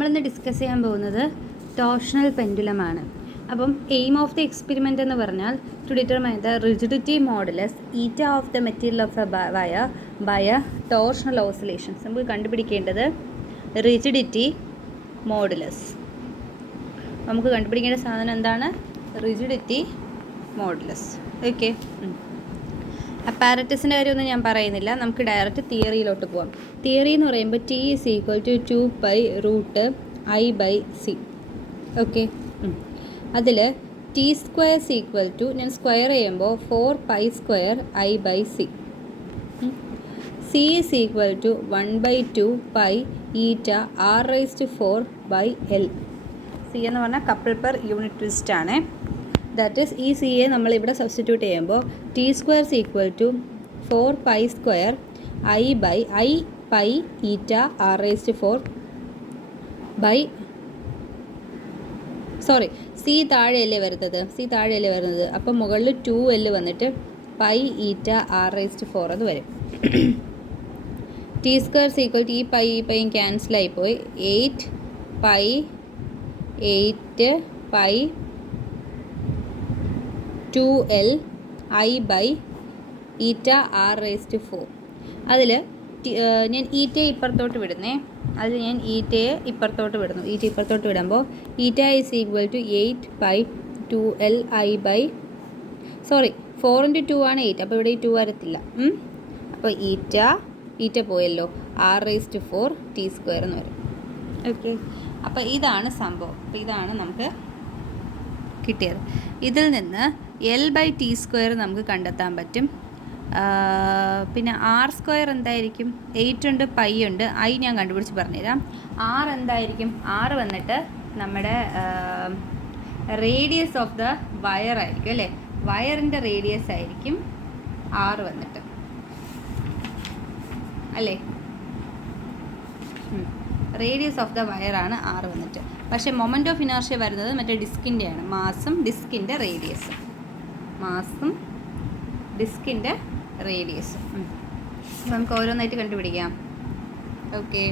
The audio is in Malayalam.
നമ്മളിന്ന് ഡിസ്കസ് ചെയ്യാൻ പോകുന്നത് ടോർഷണൽ പെൻഡുലമാണ്. അപ്പം എയിം ഓഫ് ദി എക്സ്പെരിമെൻ്റ് എന്ന് പറഞ്ഞാൽ to determine the rigidity modulus eta of the material of a wire by a torsional oscillations. നമുക്ക് കണ്ടുപിടിക്കേണ്ടത് റിജിഡിറ്റി മോഡുലസ്. നമുക്ക് കണ്ടുപിടിക്കേണ്ട സാധനം എന്താണ്? Rigidity modulus. ഓക്കെ, അപ്പാരറ്റസിൻ്റെ കാര്യമൊന്നും ഞാൻ പറയുന്നില്ല, നമുക്ക് ഡയറക്റ്റ് തിയറിയിലോട്ട് പോകാം. തിയറി എന്ന് പറയുമ്പോൾ T is equal to 2π√I/c. Okay, അതിൽ T square is equal to, ഞാൻ സ്ക്വയർ ചെയ്യുമ്പോൾ 4π²I/c. C is equal to 1/2π(r⁴/L). C എന്ന് പറഞ്ഞാൽ കപ്പിൾ പെർ യൂണിറ്റ് ട്വിസ്റ്റ് ആണ്. ദാറ്റ് ഈസ് ഈ സി എ നമ്മളിവിടെ സബ്സ്റ്റിറ്റ്യൂട്ട് ചെയ്യുമ്പോൾ T square is equal to 4π²I/π(r⁴) C താഴെയല്ലേ വരുന്നത്, അപ്പം മുകളിൽ 2L വന്നിട്ട് π(r⁴) അത് വരും. T square is equal to ഈ പൈയും ക്യാൻസലായിപ്പോയി, 8π(2L)I/(r⁴). അതിൽ ഞാൻ ഈറ്റയെ ഇപ്പുറത്തോട്ട് വിടുന്നു. ഈറ്റ ഇപ്പുറത്തോട്ട് വിടുമ്പോൾ ഈറ്റ ഈസ് ഈക്വൽ ടു 8π(2L)I/, 4 × 2 ആണ് 8, അപ്പോൾ ഇവിടെ ഈ 2 വരത്തില്ല. അപ്പോൾ ഈറ്റ പോയല്ലോ, r⁴ T square എന്ന് വരും. ഓക്കെ, അപ്പോൾ ഇതാണ് സംഭവം. അപ്പോൾ ഇതാണ് നമുക്ക് കിട്ടിയത്. ഇതിൽ നിന്ന് L/T square നമുക്ക് കണ്ടെത്താൻ പറ്റും. പിന്നെ r² എന്തായിരിക്കും? 8 ഉണ്ട്, π ഉണ്ട്, I ഞാൻ കണ്ടുപിടിച്ച് പറഞ്ഞുതരാം. r എന്തായിരിക്കും? r വന്നിട്ട് നമ്മുടെ റേഡിയസ് ഓഫ് ദ വയർ ആയിരിക്കും അല്ലേ? വയറിൻ്റെ റേഡിയസ് ആയിരിക്കും r വന്നിട്ട് അല്ലേ? റേഡിയസ് ഓഫ് ദ വയറാണ് r വന്നിട്ട്. പക്ഷേ മൊമെൻ്റ് ഓഫ് ഇനർഷ്യ വരുന്നത് മറ്റേ ഡിസ്കിൻ്റെയാണ്. മാസും ഡിസ്കിൻ്റെ റേഡിയസും. നമുക്ക് ഓരോന്നായിട്ട് കണ്ടുപിടിക്കാം. ഓക്കെ.